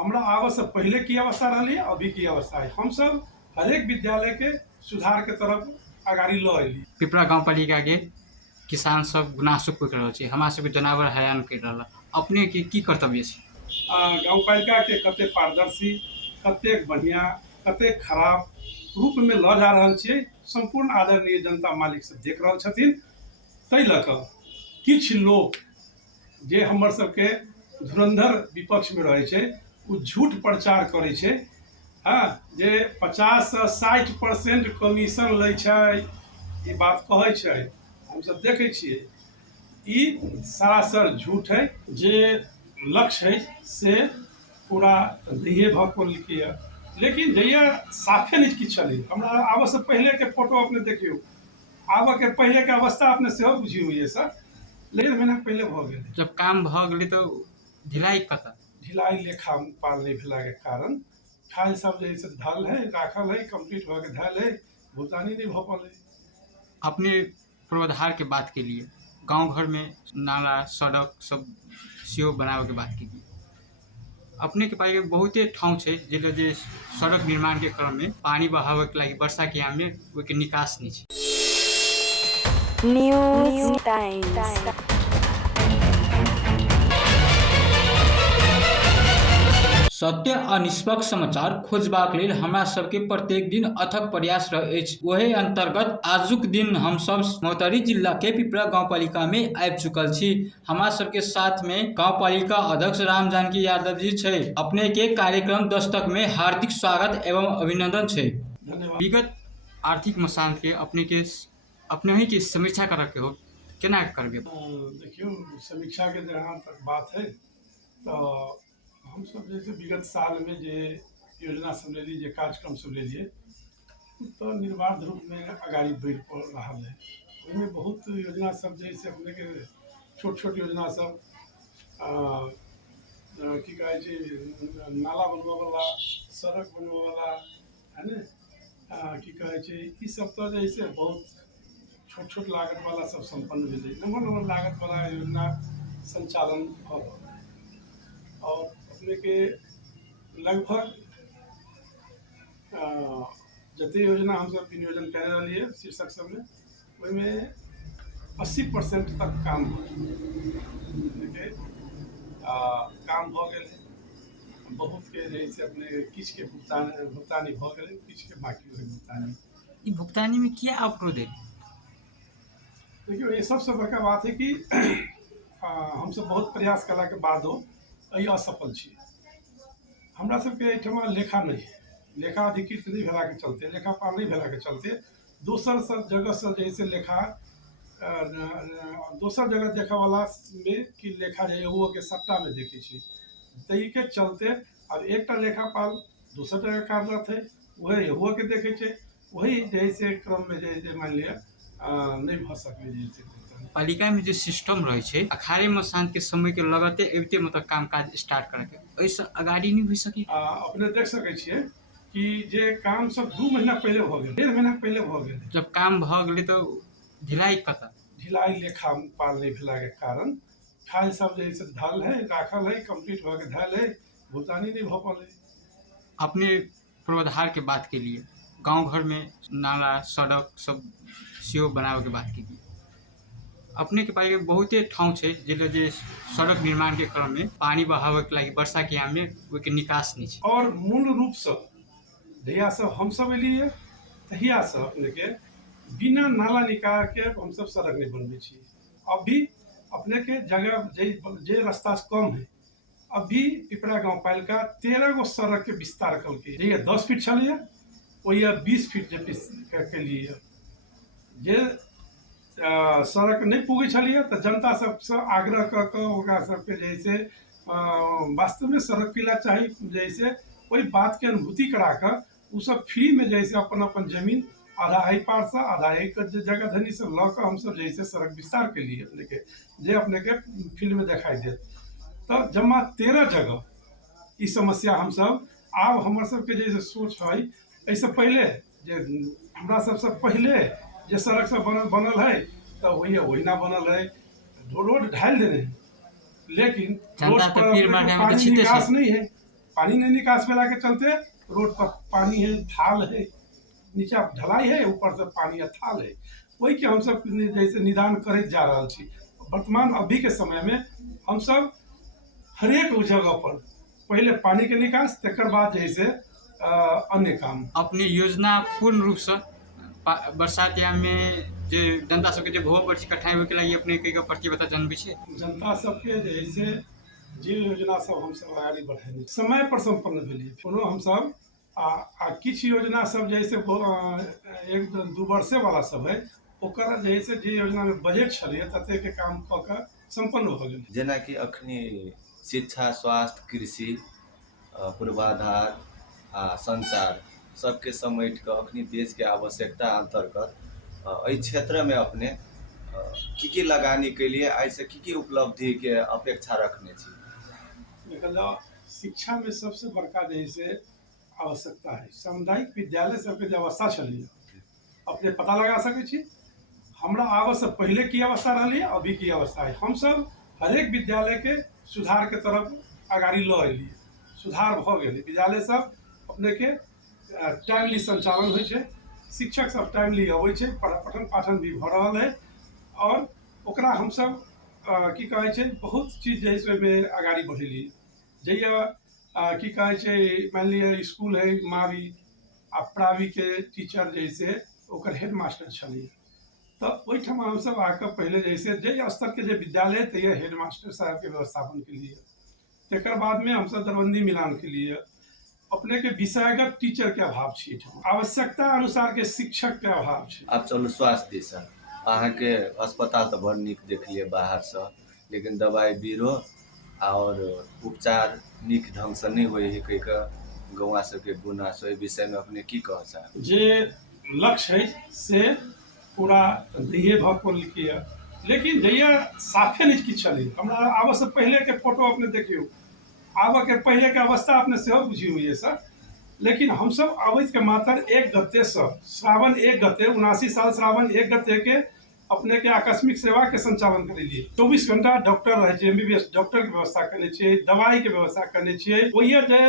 हमरा आवे से पहले की अवस्था रही अभी की अवस्था है। हम सब हरेक विद्यालय के सुधार के तरफ आगाड़ी ल अली। पिपरा गाँव पालिका के किसान सब गुनासो पोख रहल छै, हमरा सबके जनावर हैरान कर रहल। अपने के की कर्तव्य छै? गाँव पालिका के कते पारदर्शी, कते बढ़िया, कते खराब रूप में ल जा रहल छियै, संपूर्ण आदरणीय जनता मालिक सब देख रहल छथिन। तै लऽ कऽ किछ लोग जे हमर सबके धुरंधर विपक्ष में रहे छै ओ झूठ प्रचार करे छै। हाँ, जे 50 से 60% कमीशन लै छै, ये बात कहै छै, हम सब देखे छियै। ई सरासर झूठ है। जे लक्ष्य है से पूरा नहिए भऽ पौलकै। लेकिन जहिया साफे नहीं किछु छलै, हमरा आबऽ से पहले के फोटो अपने देखियो, आबऽ के पहले के अवस्था अपने सेहो बुझियो ये सर। लेकिन महीना पहले भऽ गेलै। जब काम भऽ गेलै तो ढिलाई कतऽ? ढिलाई लेखा पाल नहीं भेला के कारण फाइल सब जे से धल है, राखल है, कंप्लीट भऽ के धैल है, भुगतानी नहीं भऽ पाले। अपने पूर्वाधार के बात के लिए गांव घर में नाला सड़क सब सेहो बनावे के बात के लिए अपने के पास बहुते ठाउँ छै जे सड़क निर्माण के क्रम में पानी बहावे के लागि वर्षा के याम में ओइ के निकास नहीं छै। News times. सत्य आ निष्पक्ष समाचार खोजबाक लेल हमरा सबके प्रत्येक दिन अथक प्रयास रहै अछि। ओहे अंतर्गत आजुक दिन हम सब मोहतरी जिला के पिपरा गाँव पालिका में आबि चुकल छी। हमरा सबके साथ में गाँव पालिका अध्यक्ष राम जानकी यादव जी छै। अपने के कार्यक्रम दस्तक में हार्दिक स्वागत एवं अभिनंदन छै। धन्यवाद। विगत आर्थिक मसांत के अपने ही की समीक्षा कर के हो, केना करबे? देखियो, समीक्षा के जहाँ तक बात है तो हम सब जैसे विगत साल में जे योजना सब ले ली, कार्यक्रम सब ले लिए, तो निर्बाध रूप में अगाड़ी बढ़ पड़ रहा है। उनमें बहुत योजना सब जैसे अपने के छोट छोट योजना सब की कहे छै, नाला बनवा वाला, सड़क बनवा वाला है ना, की कहे छै, ई सब तो जैसे बहुत छोट छोट लागत वाला सब संपन्न भेलै। नम्बर नम्बर लागत वाला योजना संचालन भऽ रहल है। और अपने के लगभग जते योजना हम सब विनियोजन कर रही है शीर्षक सब में, ओहिमे 80% तक काम काम भऽ गेल है। बहुत के जैसे अपने किछ के भुगतानी भऽ गेल, किछ के बाकी है भुगतानी। ई भुगतानी में क्या अवरोध है? देखियो, ये सबसे बड़का बात है कि हम सब बहुत प्रयास कला के बादो असफल छी। हमरा सबके एहिठमा लेखा नहीं है, लेखा अधिकृत नहीं भेला के चलते, लेखापाल नहीं भेला के चलते दोसर सब जगह से जैसे लेखा दोसर जगह देखा वाला में कि लेखा जे एगो के सट्टा में देखे छी। तई के चलते अब एकटा लेखापाल दोसर जगह कार्यरत है, वही एगो के देखे छे, वही जैसे क्रम में जैसे मान लिया नहीं भऽ सकले। जैसे पालिका में जो सिस्टम रहे छै, अखाड़े मसांत के समय के लगते एबते मतलब काम काज स्टार्ट करे के ऐसे अगाड़ी नहीं हो सके। अपने देख सके छिए कि जे काम सब 2 महीना पहले भ गेल, 1.5 महीना पहले भ गेल। जब काम भ गेलै तो ढिलाई कतऽ? ढिलाई लेखा पाल नहीं भेला के कारण फाइल सब जैसे धल है, राखल है, कंप्लीट भऽ के धैल है, भुगतानी नहीं भऽ पाले। अपने पूर्वाधार के बात के लिए गांव घर में नाला सड़क सब सेहो बनावे के बात के लिए अपने के पास बहुते ठाउँ छै जे सड़क निर्माण के क्रम में पानी बहावे के लागि वर्षा के याम में ओइ के निकास नहीं छै। और मूल रूप से जहिया से हम सब एलिए तहिया से अपने के बिना नाला निकाल के हम सब सड़क नहीं बनबे छी। अभी अपने के जगह जे रास्ता कम है, अभी पिपरा गाँव पालिका 13 गो सड़क के विस्तार कलके। जहिया 10 फीट छलिए ओहिया 20 फीट के लिए जे सड़क नहीं पुगे छलिए, तो जनता सबसे आग्रह क के ओकरा सबके जैसे वास्तव में सड़क किला चाहिए, जैसे वही बात के अनुभूति करा कर उ सब फ्री में जैसे अपन अपन जमीन आधा एहि पार से आधा एक जगह धनी से ल के हम सब जैसे सड़क विस्तार के लिए अपने के जे अपने के फील्ड में दिखाई दे, तो जमा 13 जगह ई समस्या हम सब आब हमर सबके जैसे सोच है। ऐसे पहले जे हमरा सबसे पहले जे सड़क सब बनल है, तो वही ना बनल है, रोड ढाल देने हैं, लेकिन रोड पर पानी निकास नहीं है, पानी नहीं निकास भेला के चलते रोड पर पानी है, थाल है, नीचा ढलाई है, ऊपर से पानी थाल है। वही के हम सब जैसे निदान करते जा रहा छी। वर्तमान अभी के समय में हम सब हरेक जगह पर पहले पानी के निकास, तकर बाद जैसे अन्य काम। अपने योजना पूर्ण रूप से बरसात याम में जे जनता सबके जे बहुत बड़ी कठिनाई होके लागि अपने के पर्ची बता जानबे छै। जनता सबके जैसे जे योजना सब हम सब आगे बढ़ेने समय पर संपन्न भेलिए। कोनो हम सब किछ योजना सब जैसे 1-2 वर्षे वाला सब है, ओकर जैसे जे योजना में बजट छलिए तते के काम क के संपन्न भ गेल। जेना कि अखनी शिक्षा, स्वास्थ्य, कृषि, पूर्वाधार आ संचार सबके समेट के अखनी देश के आवश्यकता अंतर्गत एहि क्षेत्र में अपने की लगानी के लिए ऐसे की उपलब्धि के अपेक्षा रखने छी। देखल जाओ, शिक्षा में सबसे बड़का जैसे आवश्यकता है सामुदायिक विद्यालय सबके जो अवस्था छलिए अपने पता लगा सके छी। हमरा आवे से पहले की अवस्था रही, अभी की अवस्था है। हम सब हरेक विद्यालय के सुधार के तरफ आगाड़ी ल एलिए, सुधार भ गेल। विद्यालय सब अपने के टाइमली संचालन होइ छै, शिक्षक सब टाइमली अबै छै, पठन पाठन भी भ रहल है। और ओकरा हम सब की कहे छै बहुत चीज जैसे में आगाड़ी बढ़ेलिए। जैया की कहे छै मान लिया स्कूल है, मावी आ प्रावी के टीचर जैसे ओकर हेड मास्टर छलिए, तो ओहिठाम हम सब आके पहले जैसे जे स्तर के जे विद्यालय थे हेड मास्टर साहब के व्यवस्थापन के लिए, तकर बाद में हम सब दरबंदी मिलान के लिए अपने के विषयगत टीचर के अभाव छी, आवश्यकता अनुसार के शिक्षक के अभाव छी। आप चलू स्वास्थ्य दिशा, अहाँ के अस्पताल तो बड़ नीक देखलिए बाहर से, लेकिन दवाई बीरो और उपचार नीक ढंग से नहीं होई है। कई का गौवा सबके गुनासो एहि विषय में अपने की कह चाहब? जे लक्ष्य है से पूरा नहीं भ पलिए, लेकिन जैया साफे नहीं किछ छलै। हमरा आबे से पहले के फोटो अपने देखियो, आबे के पहले के अवस्था अपने से बुझियो ये सर। लेकिन हम सब अवैध के मात्र 1 गते से श्रावण 1 गते 79 साल श्रावण 1 गते के अपने के आकस्मिक सेवा के संचालन करेलिए। 24 घंटा डॉक्टर रहे छै, एमबीबीएस डॉक्टर के व्यवस्था करने छियै, दवाई के व्यवस्था करने छियै। ओहिए जे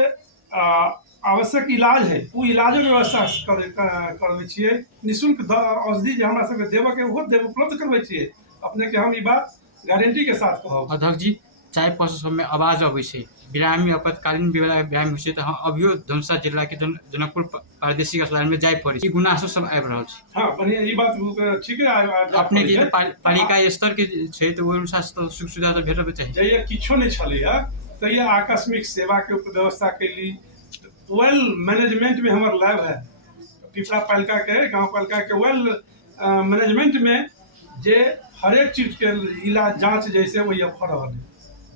आवश्यक इलाज है वो इलाजो के व्यवस्था करबे छियै। निःशुल्क औषधि जे हमरा सबके देबे के ओहो उपलब्ध करबे छियै। अपने के हम ई बात गारंटी के साथ कहब। अध्यक्ष जी, चाय पशु सब में आवाज अबै छै, ग्रामीण आपातकालीन व्यायाम होइ छै, तो हम अभियो धनुषा जिला के जनकपुर प्रादेशिक अस्पताल में जाय पड़े, गुनासो सब आबि रहल छै। हाँ, बढ़िया, ई बात ठीक है। अपने के पालिका स्तर के छै तो ओहि अनुसार सुख सुविधा तो भेटबे चाहिए। जैया किछो नहीं छलैया तैया आकस्मिक सेवा के व्यवस्था कैली। वेल मैनेजमेंट में हमार लैब है, पिपरा पालिका के गांव पालिका के वेल मैनेजमेंट में जे हरेक चीज के इलाज जांच जैसे वही भ रहल है।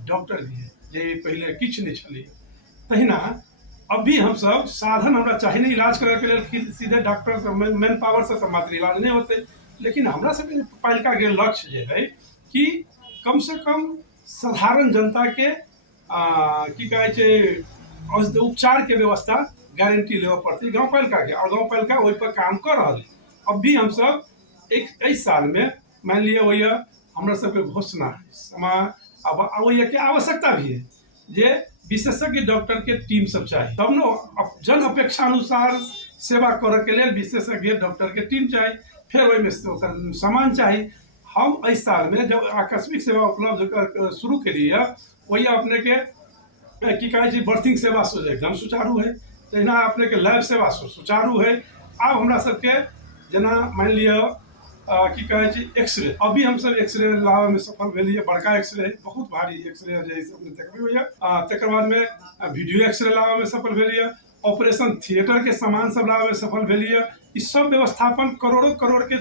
डॉक्टर भी है जे पहले किछ नहीं छलिए। तहिना अभी हम सब साधन हमरा चाहिए नहीं इलाज करे के लिए, सीधे डॉक्टर मैन पावर से मात्र इलाज नहीं होते। लेकिन हमरा सब पालिका के लक्ष्य जे है कि कम से कम साधारण जनता के की कहे छै उपचार के व्यवस्था गारंटी लेवे पड़ती गांव पालिका के, और गांव पालिका वही पर काम कर रहा है। अब भी हम सब एक साल में मान लिया वही हमरा सबके घोषणा है, समाज अब वही के आवश्यकता भी है जे विशेषज्ञ डॉक्टर के टीम सब चाहिए। तब न जन अपेक्षा अनुसार सेवा करे के लिए विशेषज्ञ डॉक्टर के टीम चाहिए, फिर वही में सामान चाहिए। हम इस साल में जब आकस्मिक सेवा उपलब्ध शुरू करिए, वही अपने के की कहे छै बर्थिंग सेवा एकदम सुचारू है, तहिना अपने के लैब सेवा सुचारू है। अब हमरा सबके जना मान लिया की कहे छै एक्सरे, अभी हम सब एक्सरे लावे में सफल भेलिए। बड़का एक्सरे बहुत भारी एक्सरे जैसे अपने देखबे होइए। तकर बाद में वीडियो एक्सरे लावे में सफल भेलिए, ऑपरेशन थिएटर के सामान सब लावे में सफल भेलिए। ई सब व्यवस्थापन करोड़ के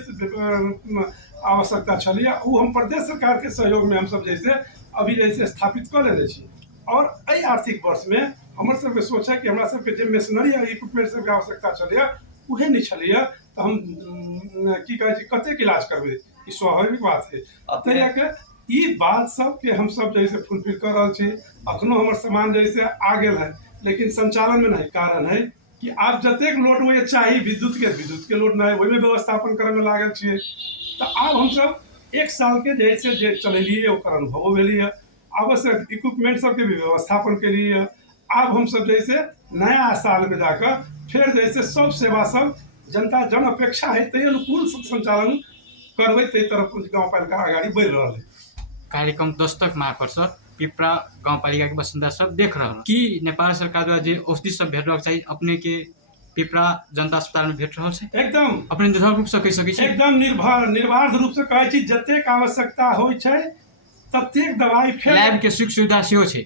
आवश्यकता छलिए, वो हम प्रदेश सरकार के सहयोग में हम सब जैसे अभी जैसे स्थापित कर लेने छी। और एहि आर्थिक वर्ष में हमर सबके सोच है कि हमरा सबके जे मशीनरी आ इक्विपमेंट सबके आवश्यकता छलिए उहे नहीं छलिए, तो हम की कहे छै कतेक इलाज करबे, ई स्वाभाविक बात है। तैया के ई बात सब के हम सब जैसे फुलफिल कर रहे छी। अखनो हमर सामान जैसे आ गेल है, लेकिन संचालन में नहीं। कारण है कि आप जतेक लोड हुए चाहिए विद्युत के लोड नहीं, वही में व्यवस्थापन करे में लागल छियै। तो अब हम सब 1 साल के जैसे जे चलेलिए ओकर अनुभव भेलिए। आवश्यक इक्विपमेंट सबके भी व्यवस्थापन के लिए अब हम सब जैसे नया साल में जाकर फिर जैसे सब सेवा सब जनता जन अपेक्षा है ते अनुकूल संचालन करबै ते तरफ गाँव पालिका अगाडि बढ़ि रहल है। कार्यक्रम दस्तक महापर्षद पिपरा गाउँपालिका के बासिन्दा सब देख रहल कि नेपाल सरकार द्वारा जे औषधि सब भेट रहल चाहिए अपने के पिपरा जनता अस्पताल में भेट रहल छै एकदम अपने निर्भर रूप से कहि सकै छी एकदम निर्बाध रूप से कहै छी जतेक आवश्यकता होइ छै ततेक दवाई फेर लैब के सुख सुविधा सेहो छै।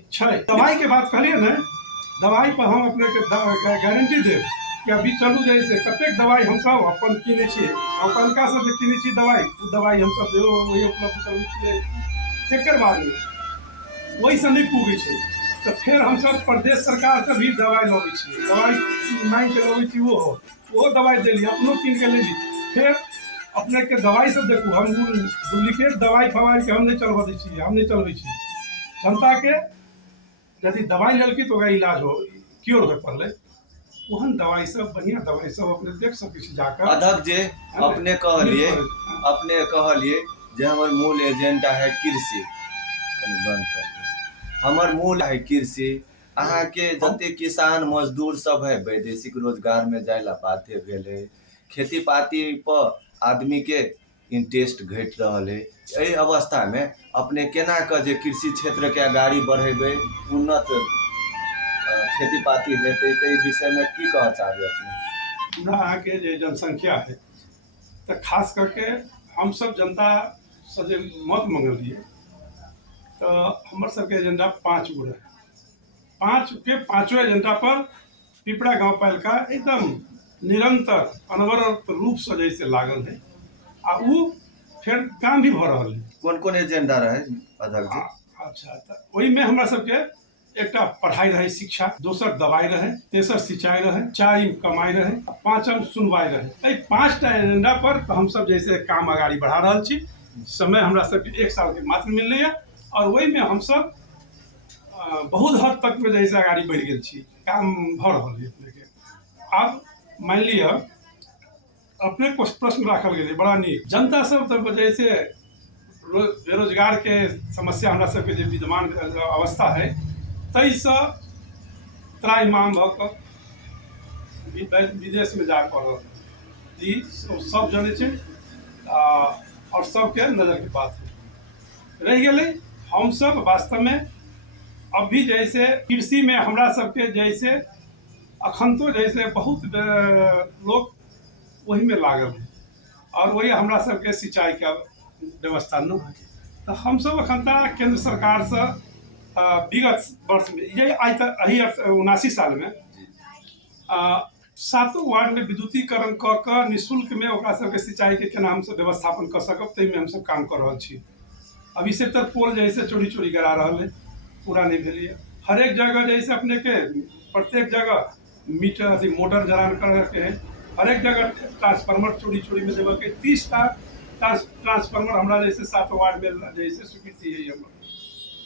दवाई के बात कहलिए ने, दवाई पर हम अपने के गारंटी देब कि अभी चलू जैसे कतेक दवाई हम सब अपन किने छियै पालिका से जे किने छी दवाई ओ दवाई हम सब वही उपलब्ध करबै छियै। तेकर बाद वही से नहीं पुगे छै तो फिर हम सब प्रदेश सरकार से भी दवाई लबै छियै, दवाई मांग के लबै छी वो दवाई देली अपनो कीन के लेली। फिर अपने के दवाई से देखू हम डुप्लीकेट दवाई फवाई के हम नहीं चलबा दै छी, हम नहीं चलबै छी। जनता के यदि दवाई लेलकै तो ओकरा इलाज हो क्योर हो पड़लै ओहन दवाई सब बढ़िया दवाई सब अपने देख सकै छी जाकर। अध्यक्ष जी अपने कहलिए जे हमर मूल एजेंडा है कृषि, हमर मूल है कृषि। अहाँ के जते किसान मजदूर सब है वैदेशिक रोजगार में जाय ला बाध्य भेले, खेती पाती पर आदमी के इंटरेस्ट घट रहल है। एहि अवस्था में अपने केना के जे कृषि क्षेत्र के आगाड़ी बढ़ेबे उन्नत खेती पाती हेतै ते विषय में की कह चाहबे अपने? हमरा अहाँ के जे जनसंख्या है तो खास करके हम सब जनता से जे मत मंगलिए तो हमर सबके एजेंडा 5 गो रहे। 5 के 5 एजेंडा पर पिपरा गाँव पालिका एकदम निरंतर अनवरत रूप से जैसे लागल है आ उ फिर काम भी भ रहल है। कौन कौन एजेंडा रहे अध्यक्ष जी? अच्छा तो वही में हमरा सबके एकटा पढ़ाई रहे शिक्षा, दोसर दवाई रहे, तेसर सिंचाई रहे, 4 कमाई रहे, 5 सुनवाई रहे। 5टा एजेंडा पर हम सब जैसे काम आगाड़ी बढ़ा रहल छी। समय हमरा सबके 1 साल के मात्र मिलले है और वही में हम सब बहुत हद तक में जैसे आगाड़ी बढ़ गेल छी, काम भ रहल है अपने के। अब मान लिया अपने कुछ प्रश्न राखल गेल बड़ा नीक, जनता सब तब जैसे बेरोजगार के समस्या हमरा सबके जे विद्यमान अवस्था है तैसे त्राहिमाम भ कऽ विदेश में जा पड़ल ई सब जने छै और सबके नजर के बात है। रह गेलै हम सब वास्तव में अभी जैसे कृषि में हमरा सबके जैसे अखन तो जैसे बहुत लोग वही में लागल है और वही हमरा सबके सिंचाई का व्यवस्था न है। तो हम सब अखन तक केंद्र सरकार से विगत वर्ष में ये 79 साल में 7 वार्ड में विद्युतीकरण क निःशुल्क में ओकरा सबके सिंचाई के केना हम सब व्यवस्थापन कर सकब तै में हम सब काम कर रहल छी। अभी से तर पोल जैसे चोरी चोरी गिरा रहल है, पूरा नहीं भेलिए। हर एक जगह जैसे अपने के प्रत्येक जगह मीटर अथी मोटर जरान कर के है, हर एक जगह ट्रांसफार्मर चोरी चोरी में देवे के 30टा ट्रांसफार्मर हमरा जैसे 7 वार्ड में जैसे स्वीकृति है।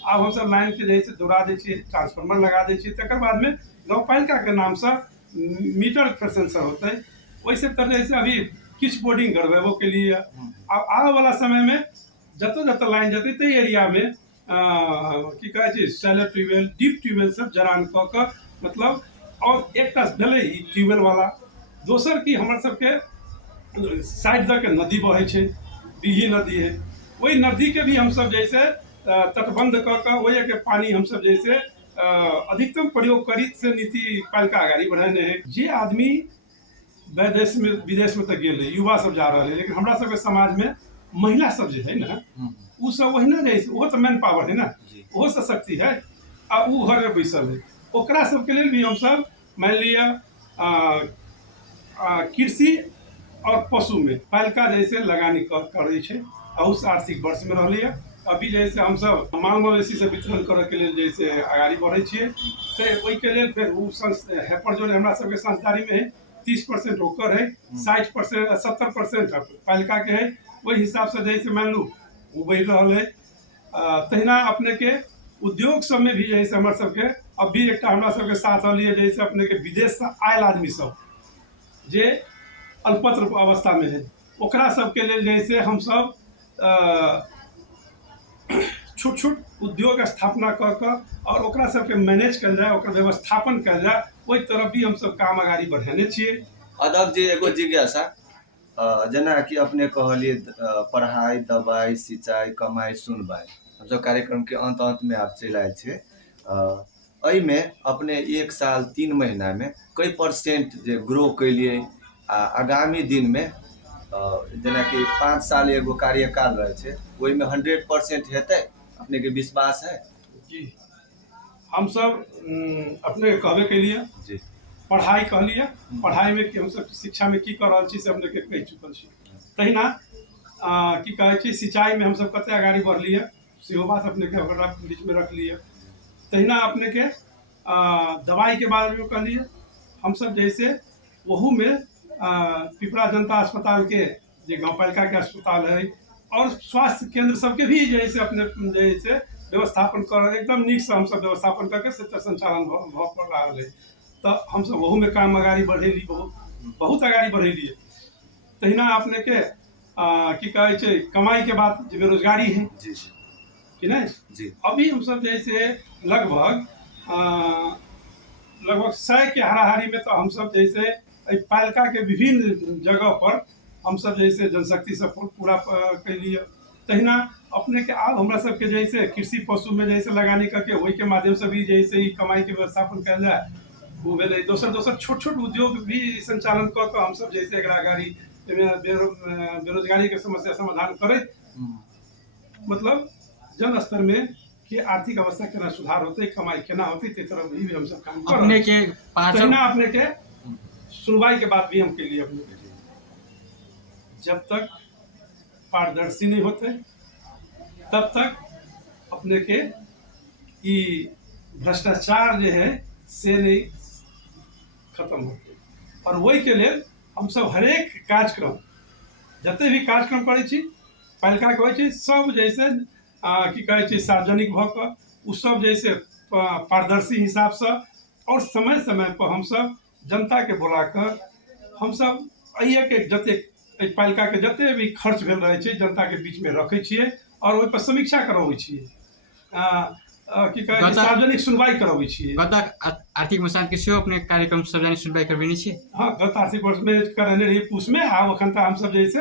अब हम सब लाइन के जैसे दौड़ा दै छियै, ट्रांसफार्मर लगा दै छियै, तकर बाद में गाँव पालिका के नाम से मीटर सेंसर होते है। वैसे तरह जैसे अभी किछ बोर्डिंग करवेबो के लिए अब आने वाला समय में जत जत लाइन जते ते एरिया में की कहे छै शैलो ट्यूबवेल डीप ट्यूबवेल सब जरान क के मतलब और एकटा भेलै ई ट्यूबवेल वाला, दोसर की हमर सबके साइड तक नदी बहे छै, बिही नदी है, वही नदी के भी हम सब जैसे तटबंध क वही के पानी हम सब जैसे अधिकतम प्रयोग करी से नीति पालिका आगाड़ी बढ़ाने है। जे आदमी विदेश में तक गेल युवा सब जा रहा है, लेकिन हमरा सबके समाज में महिला सब जे है ना उ सब वही ना जैसे वो तो मैन पावर है ना, वो से शक्ति है आ उ घर में बैसल है। ओकरा सबके लिए भी हम सब मान लिया कृषि और पशु में पालिका जैसे लगानी करे छै उस आर्थिक वर्ष में रहलिए। अभी जैसे हम सब माल मवेशी से वितरण करे के लिए जैसे आगाड़ी बढ़े छियै तो ओहि के लिए फिर उ हेपर जो हमरा सबके संस्थारी में है 30% ओकर है, 60% 70% पालिका के है। वही हिसाब से जैसे मान लू वो बढ़ रहा है। तहिना अपने के उद्योग सब में भी जैसे हमारे सबके अभी एक हमरा सबके साथ रहलिए जैसे अपने के विदेश से आयल आदमी सब जे अल्पत्र अवस्था में है, ओकरा सबके लिए जैसे हम सब छोट छोट उद्योग स्थापना कऽ कऽ और ओकरा सबके मैनेज कयल जाय, ओकर व्यवस्थापन कयल जाय, ओहि तरफ भी हमसब काम आगाड़ी बढ़ेने छियै। अध्यक्ष जी एगो जिज्ञासा, जेना कि अपने कहलिए पढ़ाई, दवाई, सिंचाई, कमाई, सुनवाई, हमसब कार्यक्रम के अंत में आप चलि आयल छियै। एहिमे अपने 1 साल 3 महीना में कई % जे ग्रो कैलिए, आ आगामी दिन में जेना कि 5 साल एगो कार्यकाल रहे छै, ओहिमे 100% हेतै, अपने के विश्वास है? जी हम सब अपने कहबे के लिए जी पढ़ाई कहलिए, पढ़ाई में कि हम सब शिक्षा में की कर रहल छी से अपने के कहि चुकल छी। तहिना की कहै छी सिंचाई में हम सब कते आगाड़ी बढ़लिए, सेहो बात अपने के ओकरा बीच में रख लिए। तहिना अपने के दवाई के बारे में कहलिए, हम सब जैसे वहू में पिपरा जनता अस्पताल के जे गाँव पालिका के अस्पताल है और स्वास्थ्य केंद्र सबके भी जैसे अपने जैसे व्यवस्थापन कर एकदम नीक से हम सब व्यवस्थापन करके संचालन भ पड़ रहा है। तो हम सब वहू में काम आगाड़ी बढ़ेली, बहुत आगाड़ी बढ़ेली। तहिना अपने के की कहै छै कमाई के बात, जे बेरोजगारी है जी कि नहीं जी, अभी हम सब जैसे लगभग 100 के हाराहारी में, तो हम सब जैसे पालिका के विभिन्न जगह पर हम सब जैसे जनशक्ति से पूरा कैलिए। तहिना अपने के आब हमरा सबके जैसे कृषि पशु में जैसे लगानी करके वही के माध्यम से भी जैसे ही कमाई के व्यवस्थापन कयल जाए, वो भेलै। दोसर छोट छोट उद्योग भी संचालन कऽ कऽ हम सब जैसे एकरा आगाड़ी बेरोजगारी के समस्या समाधान करैत, मतलब जन स्तर में कि आर्थिक अवस्था केना सुधार होते, कमाई केना होते, ते तरफ भी हम सब काम कर अपने के तहिना अपने के सुनवाई के बात भी हम के लिए अपने के जब तक पारदर्शी नहीं होते तब तक अपने के ई भ्रष्टाचार जो है से नहीं खत्म होते। और वही के लिए हम सब हरेक कार्यक्रम जते भी कार्यक्रम करै छी पालिका के होइ छै, सब जैसे की कहै छै सार्वजनिक भऽ कऽ उ सब जैसे पारदर्शी हिसाब से और समय समय पर हम सब जनता के बुला कर हम सब के जते पालिका के जते भी खर्च भेल रहे छै जनता के बीच में रखे छियै और ओहि पर समीक्षा करबै छियै, की कहै छै सार्वजनिक सुनवाई करबै छियै। गत आर्थिक वर्ष के सेहो अपने कार्यक्रम सार्वजनिक सुनवाई करबेने छियै? हाँ, गत आर्थिक वर्ष में करने रही पूस में। आब अखन तक हम सब जैसे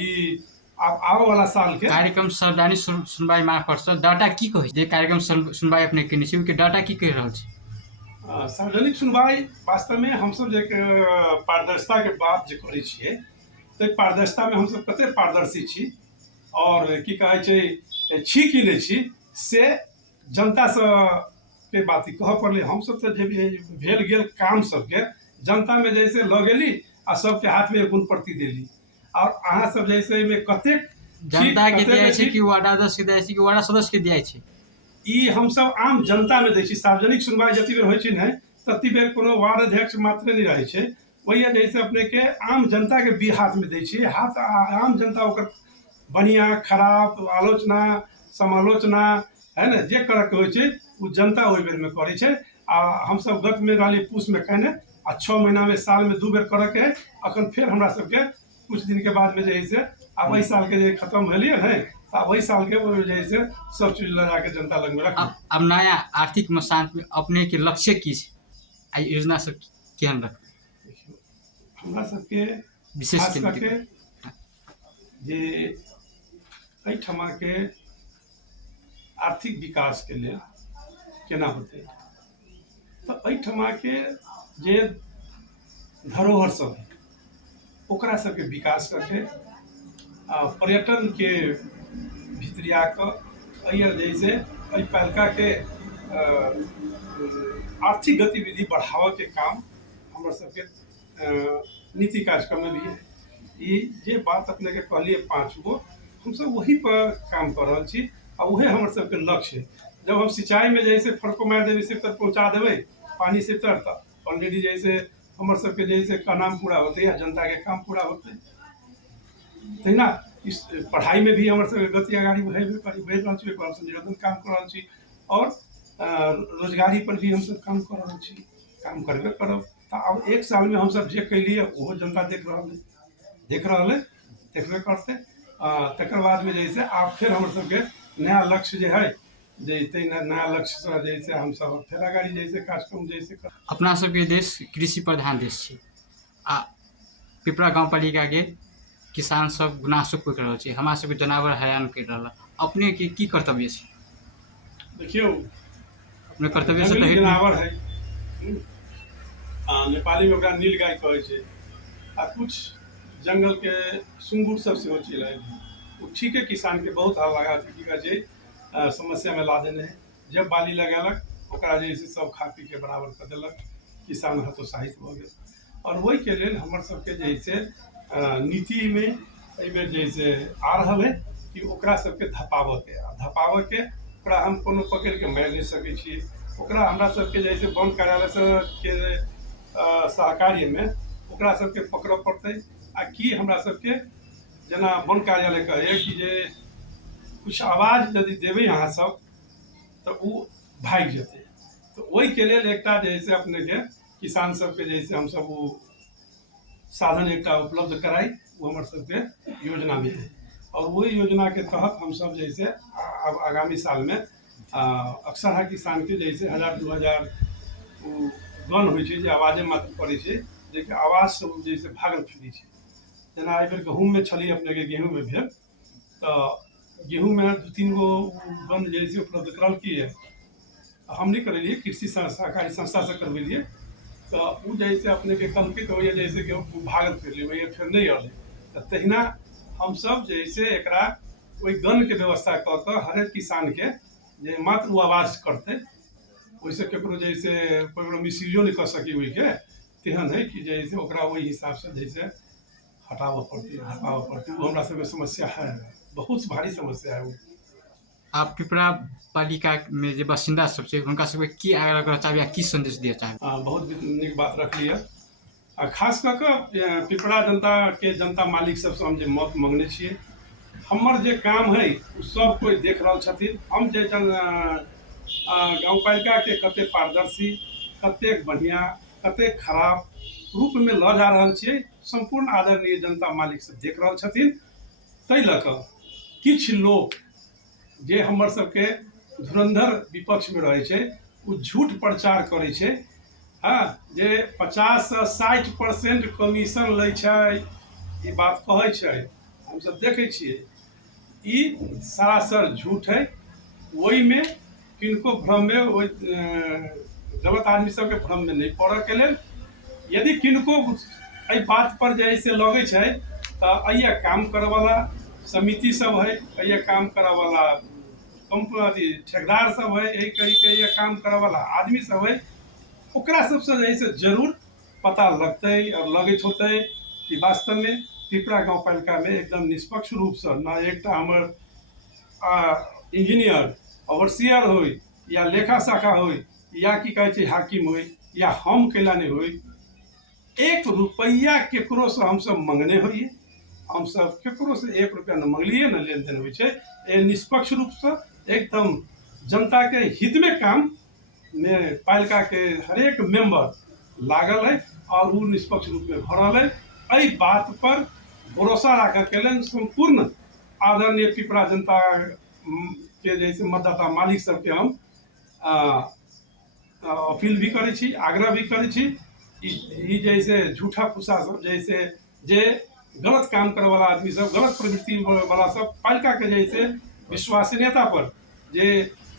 ई आबो वाला साल के कार्यक्रम सार्वजनिक सुनवाई मार्फत से डाटा की कहै छै? जे कार्यक्रम सुनवाई अपने केने छी उनके डाटा की कहि रहल छै? सार्वजनिक सुनवाई वास्तव में हम सब जे पारदर्शिता के बात जे करै छियै, तो पारदर्शिता में हम सब कते पारदर्शी छी और की कहै छै छी कि नहीं छी से जनता से के बात कह पड़ले। हम सब तो जे भेल गेल काम सबके जनता में जैसे लऽ गेली आ सबके हाथ में गुण प्रति देली, और अहाँ सब जैसे में कतेक जनता के दिया छै कि वार्ड अध्यक्ष के दिया छै कि वार्ड सदस्य के दिया छै? ई हम सब आम जनता में दै छी। सार्वजनिक सुनवाई जति बेर होइ छै ने तति बेर कोनो वार्ड अध्यक्ष मात्र नहीं रहे छै, वही जैसे अपने के आम जनता के भी हाथ में दै छी। हाथ आम जनता ओकर बढ़िया खराब आलोचना समालोचना है ना जे करे के होइ छै वो जनता ओहि बेर में करे छै। आ हम सब गत में रहली पूस में कहने आ 6 महीना में साल में 2 बेर करे के है। अखन फिर हमरा सबके कुछ दिन के बाद में जैसे अब वही साल के जे खत्म भेलिए है तो वही साल के जैसे सब चीज लगा के जनता लग में रख। अब नया आर्थिक मसांत में अपने के लक्ष्य की छै? आ योजना सब केहन रख? हमरा सबके विशेष खास करके जे एहिठमा के आर्थिक विकास के लिए केना होते, तो एहिठमा के जे धरोहर सब है ओकरा सबके विकास करके पर्यटन के भितरिया के जैसे पालिका के आर्थिक गतिविधि बढ़ावा के काम हमरा सबके नीति कार्यक्रम में भी है। ये जे बात अपने के कहलिए 5 गो हम सब वही पर काम कर रहा छी आ वही हमर सबके लक्ष्य है। जब हम सिंचाई में जैसे फड़को मार देवे से तक पहुँचा देवे पानी से तर तक ऑलरेडी जैसे हमर सबके जैसे का नाम पूरा होते या जनता के काम पूरा होते। तहिना इस पढ़ाई में भी हमर सबके गति आगाड़ी बढ़ रहल छी, निरंतर काम कर रहल छी और रोजगारी पर भी हम सब काम कर रहल छी, काम करबे करब। तो अब 1 साल में हम सब जे कैलिए वो जनता देख रहा है देखबे करते। तकर बाद में जैसे आप फिर हमर सबके नया लक्ष्य जो है जैसे नया लक्ष्य से जैसे हम सब फेर अगाड़ी जैसे कार्यक्रम जैसे अपना सबके देश कृषि प्रधान देश छै आ पिपरा गाउँपालिका के किसान सब गुनासो पोखि रहल छै, हमरा सबके जनावर हैरान कर रहल। अपने के की कर्तव्य छै? देखियो अपने कर्तव्य से जंगली तो जनावर है नेपाली में ओकरा नीलगाय कहै छै आ कुछ जंगल के सुंगुर सब सेहो चलि आयल ओ ठीक है किसान के बहुत हाल लगा की कहै छै समस्या में ला देने है। जब बाली लगेलक ओकरा जे छै सब खा पी के बराबर कर देलक, किसान हतोत्साहित भऽ गेल। और वही के लेल हमर सबके जे छै नीति में एहि बेर जे छै आ रहल है कि ओकरा सबके धपावऽ के ओकरा हम कोनो पकड़ के मारि नहीं सकै छियै। ओकरा हमरा सबके जे छै वन कार्यालय से के सहकार्य में ओकरा सबके पकड़ऽ पड़तै आ कि हमरा सबके जेना वन कार्यालय कहैए कि जे कुछ आवाज यदि देबै अहाँ सब तो वो भाग जेतै। तो वही के लेल एकटा जे छै अपने के किसान सबके जे छै हम सब वो साधन एकटा उपलब्ध कराई वो हमर सबके योजना में है। और वही योजना के तहत हम सब जैसे अब आगामी साल में अक्सर है किसान के जैसे 1000-2000 गन होइ छै जे आवाजे मात्र पड़ै छै जेकि आवाज से जैसे भागल फिरै छै। जेना एहि बेर गहूँम में छली अपने के गेहूँ में भेल तो गेहूँ में 2-3 गो गन जैसे उपलब्ध करल की है हम नहीं करेलिए, कृषि सहकारी संस्था से करवेलिए। तो वो जैसे अपने के कल्पित हो जैसे कि भागल फिर फिर नहीं अल तो तहिना हम सब जैसे एकरा वही गन के व्यवस्था कऽ कऽ हर एक किसान के जे मात्र वो आवाज करते वैसे केकरो जैसे कोई मिसयूजो नहीं कर सकी वही के तेहन है कि जैसे ओकरा वही हिसाब से जैसे हटावऽ पड़ती वो हमरा सबके समस्या है, बहुत भारी समस्या है वो। आप पिपरा पालिका में जे बासिंदा सब छै हुनका सबके की आग्रह करऽ चाहबै, की संदेश दिअ चाहबै? बहुत नीक बात रखलिए आ खास कऽ कऽ पिपरा जनता मालिक सबसे हम जे मत मांगने छियै हमर जे काम है उ सब कोई देख रहल छथिन। हम जे गाँवपालिका के कते पारदर्शी कतेक बढ़िया कतेक खराब रूप में लऽ जा रहल छियै संपूर्ण आदरणीय जनता मालिक सब देख रहल छथिन। ताहि लऽ कऽ किछु लोग जे हमर सबके धुरंधर विपक्ष में रहे छै उ झूठ प्रचार करे छै हाँ जे 50 से 60% कमीशन लै छै ई बात कहै छै हम सब देखे छियै ई सरासर झूठ है। वही में किनको भ्रम में वही गलत आदमी सबके भ्रम में नहीं पड़े के लेल यदि किनको एहि बात पर जैसे लगे छै तो अइया काम करे वाला समिति सब है अइया काम करे वाला कंपनी ठेकेदार सब है यही कही के ये काम करे वाला आदमी सब है ओकरा सबसे जैसे जरूर पता लगते और लगत होते कि वास्तव में पिपरा गाँवपालिका में एकदम निष्पक्ष रूप से न एकटा हमर इंजीनियर ओवरसियर हो या लेखा शाखा हो या की कहे छै हाकिम हो या हम कैला नहीं हो 1 रुपया केकरो से हम सब मंगने होइए हम सब केकरो से 1 रुपया न मंगलिए न लेन देन हो छै। निष्पक्ष रूप से एकदम जनता के हित में काम में पालिका के हरेक मेंबर लागल है और वो निष्पक्ष रूप में भरल है। एहि बात पर भरोसा रख के लेल संपूर्ण आदरणीय पिपरा जनता के जैसे मतदाता मालिक सबके हम अपील भी करे छी आग्रह भी करे छी ई जैसे झूठा फूसा सब जैसे जे गलत काम करे वाला आदमी सब गलत प्रवृत्ति वाला सब पालिका के जैसे विश्वसनीयता पर जे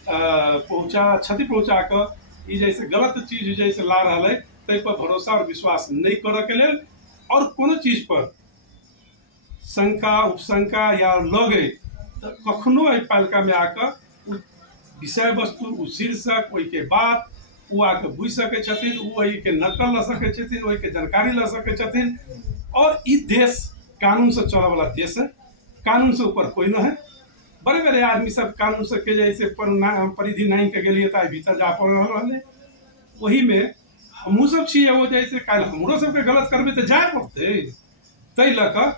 क्षति पहुँचा कर जैसे गलत चीज जैसे ला रहा है ताहि पर भरोसा और विश्वास नहीं करे के लेल और कोनो चीज पर शंका उपशंका या लगे तो कखनो एहि पालिका में आकर विषय वस्तु शीर्षक ओहि के बात वो आके बुझ सके छथिन वही के नकल ल सके छथिन वही के जानकारी ल सके छथिन। और ई देश कानून से चले वाला देश है, कानून से ऊपर कोई न है। बड़े बड़े आदमी सब कानून से के जैसे परिधि नहीं के लिए भीतर जा पड़ रहा है वही में हमू सब छिए वो जैसे कल हमरो सबके गलत करबे तो जाए पड़ते तै लऽ कऽ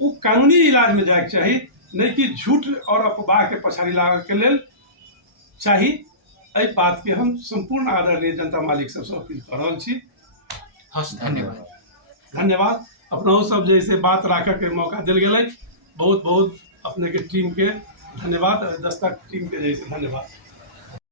वो कानूनी इलाज में जाए के चाहिए नहीं कि झूठ और अफवाह के पछाड़ी लागे के लेल चाही। एहि बात के हम संपूर्ण आदरणीय जनता मालिक सबसे अपील कर रहल छी। धन्यवाद अपना सब जैसे बात राखे के मौका दिल गेलै बहुत बहुत अपने के टीम के धन्यवाद दस्तक टीम के जैसे धन्यवाद।